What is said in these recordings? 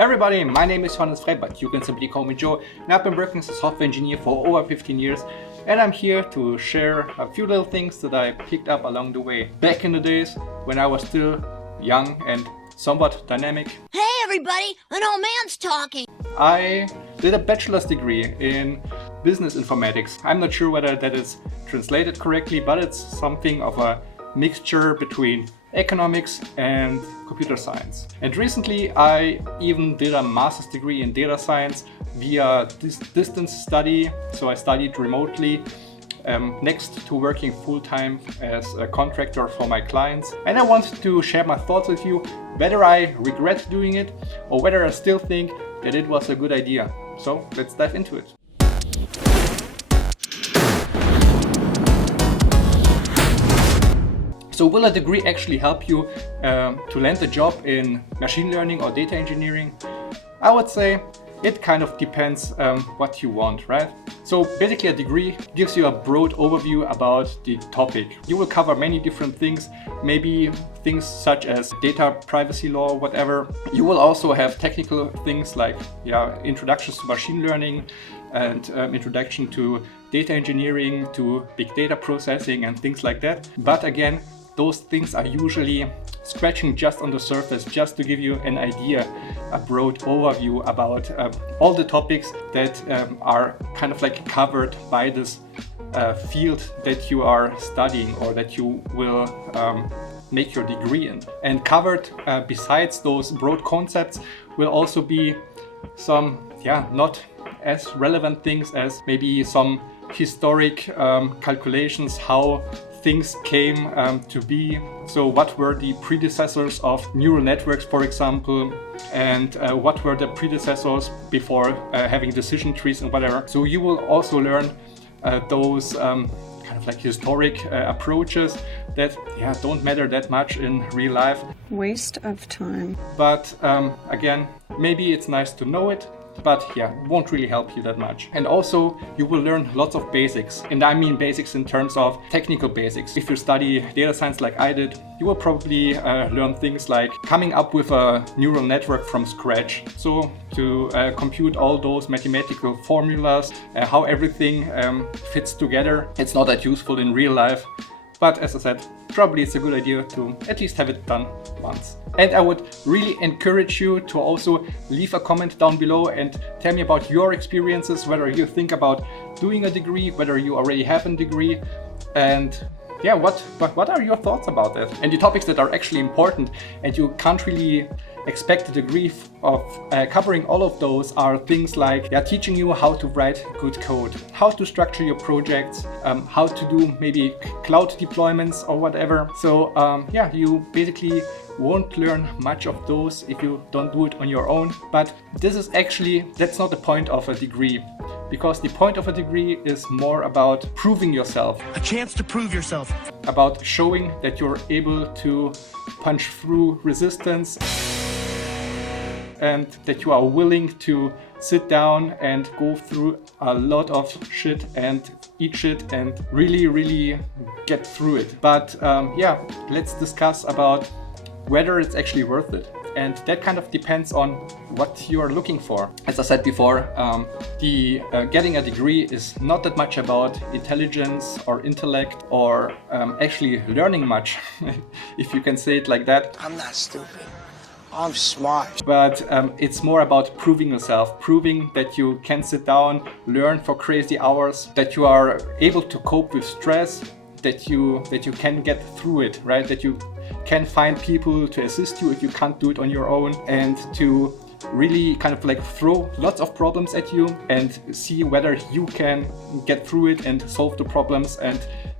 Everybody, my name is Johannes Frey, but you can simply call me Joe, and I've been working as a software engineer for over 15 years, and I'm here to share a few little things that I picked up along the way. Back in the days when I was still young and somewhat dynamic. Hey everybody, an old man's talking! I did a bachelor's degree in business informatics. I'm not sure whether that is translated correctly, but it's something of a mixture between economics and computer science. And recently I even did a master's degree in data science via distance study. So I studied remotely next to working full-time as a contractor for my clients. And I want to share my thoughts with you, whether I regret doing it or whether I still think that it was a good idea. So let's dive into it. So will a degree actually help you to land a job in machine learning or data engineering? I would say it kind of depends what you want, right? So basically a degree gives you a broad overview about the topic. You will cover many different things, maybe things such as data privacy law, whatever. You will also have technical things like introductions to machine learning and introduction to data engineering, to big data processing and things like that. But again, those things are usually scratching just on the surface, just to give you an idea, a broad overview about all the topics that are kind of like covered by this field that you are studying or that you will make your degree in. And covered besides those broad concepts will also be some not as relevant things as maybe some historic calculations, how things came to be. So what were the predecessors of neural networks, for example, and what were the predecessors before having decision trees and whatever. So you will also learn those kind of like historic approaches that don't matter that much in real life. Waste of time. But again, maybe it's nice to know it, but won't really help you that much. And also you will learn lots of basics, and I mean basics in terms of technical basics. If you study data science like I did, you will probably learn things like coming up with a neural network from scratch. So to compute all those mathematical formulas, how everything fits together. It's not that useful in real life, but as I said, probably it's a good idea to at least have it done once. And I would really encourage you to also leave a comment down below and tell me about your experiences, whether you think about doing a degree, whether you already have a degree, and what are your thoughts about that? And the topics that are actually important and you can't really expect a degree of covering all of those are things like teaching you how to write good code, how to structure your projects, how to do maybe cloud deployments or whatever. So you basically won't learn much of those if you don't do it on your own. But that's not the point of a degree, because the point of a degree is more about proving yourself. A chance to prove yourself. About showing that you're able to punch through resistance and that you are willing to sit down and go through a lot of shit and eat shit and really get through it. But let's discuss about whether it's actually worth it. And that kind of depends on what you are looking for. As I said before, getting a degree is not that much about intelligence or intellect or actually learning much, if you can say it like that. I'm not stupid. I'm smart. But it's more about proving yourself, proving that you can sit down, learn for crazy hours, that you are able to cope with stress, that you can get through it, right? That you can find people to assist you if you can't do it on your own, and to really kind of like throw lots of problems at you and see whether you can get through it and solve the problems and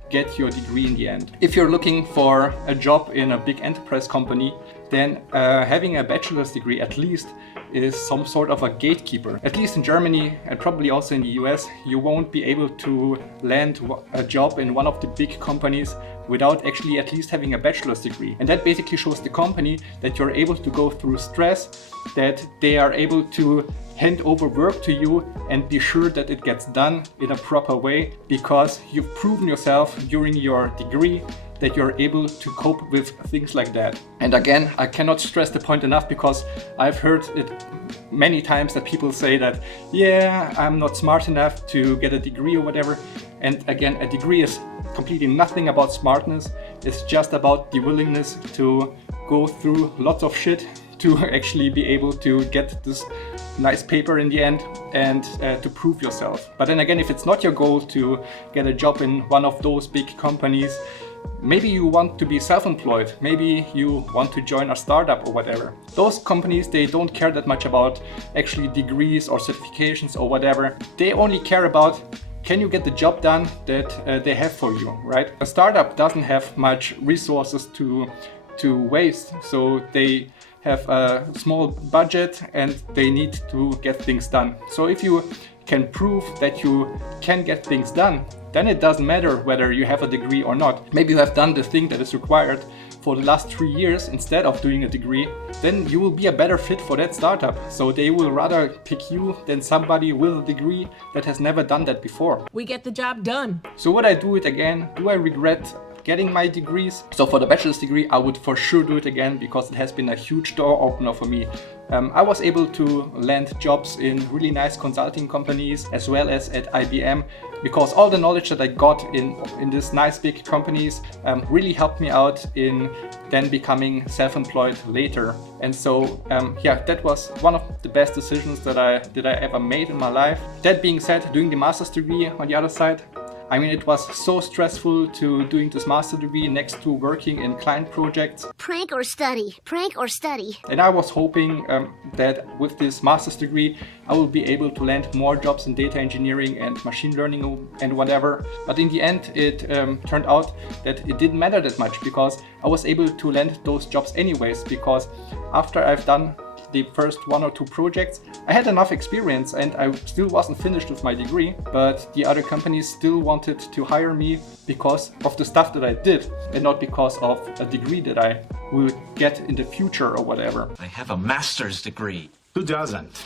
get your degree in the end. If you're looking for a job in a big enterprise company, then having a bachelor's degree at least is some sort of a gatekeeper. At least in Germany and probably also in the US, you won't be able to land a job in one of the big companies without actually at least having a bachelor's degree. And that basically shows the company that you're able to go through stress, that they are able to hand over work to you and be sure that it gets done in a proper way, because you've proven yourself during your degree that you're able to cope with things like that. And again, I cannot stress the point enough, because I've heard it many times that people say that, yeah, I'm not smart enough to get a degree or whatever. And again, a degree is completely nothing about smartness. It's just about the willingness to go through lots of shit to actually be able to get this nice paper in the end and to prove yourself. But then again, if it's not your goal to get a job in one of those big companies, maybe you want to be self-employed, maybe you want to join a startup or whatever. Those companies, they don't care that much about actually degrees or certifications or whatever. They only care about, can you get the job done that they have for you, right? A startup doesn't have much resources to waste, so they have a small budget and they need to get things done. So if you can prove that you can get things done, then it doesn't matter whether you have a degree or not. Maybe you have done the thing that is required for the last 3 years instead of doing a degree, then you will be a better fit for that startup. So they will rather pick you than somebody with a degree that has never done that before. We get the job done. So would I do it again? Do I regret getting my degrees? So for the bachelor's degree, I would for sure do it again, because it has been a huge door opener for me. I was able to land jobs in really nice consulting companies as well as at IBM, because all the knowledge that I got in these nice big companies really helped me out in then becoming self-employed later. And so yeah, that was one of the best decisions that I ever made in my life. That being said, doing the master's degree on the other side, I mean, it was so stressful to doing this master degree next to working in client projects. Prank or study, prank or study. And I was hoping that with this master's degree, I will be able to land more jobs in data engineering and machine learning and whatever. But in the end, it turned out that it didn't matter that much, because I was able to land those jobs anyways, because after I've done the first 1 or 2 projects, I had enough experience and I still wasn't finished with my degree, but the other companies still wanted to hire me because of the stuff that I did and not because of a degree that I will get in the future or whatever. I have a master's degree. Who doesn't?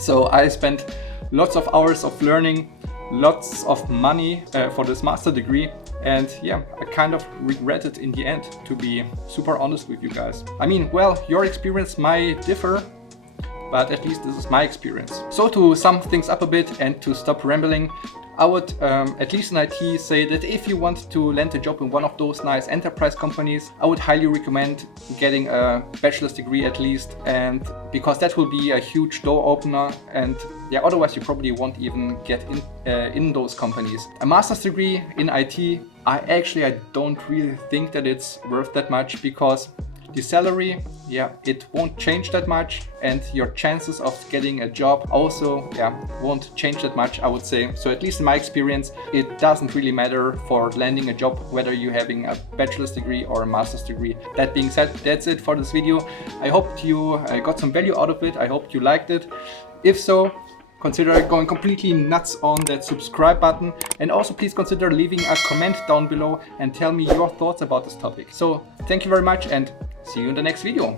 So I spent lots of hours of learning, lots of money for this master degree. And yeah, I kind of regret it in the end, to be super honest with you guys. I mean, well, your experience might differ, but at least this is my experience. So to sum things up a bit and to stop rambling, I would, at least in IT, say that if you want to land a job in one of those nice enterprise companies, I would highly recommend getting a bachelor's degree at least, and because that will be a huge door opener, and yeah, otherwise you probably won't even get in those companies. A master's degree in IT, I don't really think that it's worth that much, because the salary, yeah, it won't change that much, and your chances of getting a job also, yeah, won't change that much, I would say. So at least in my experience, it doesn't really matter for landing a job whether you're having a bachelor's degree or a master's degree. That being said, that's it for this video. I hope you got some value out of it. I hope you liked it. If so, consider going completely nuts on that subscribe button, and also please consider leaving a comment down below and tell me your thoughts about this topic. So thank you very much and see you in the next video.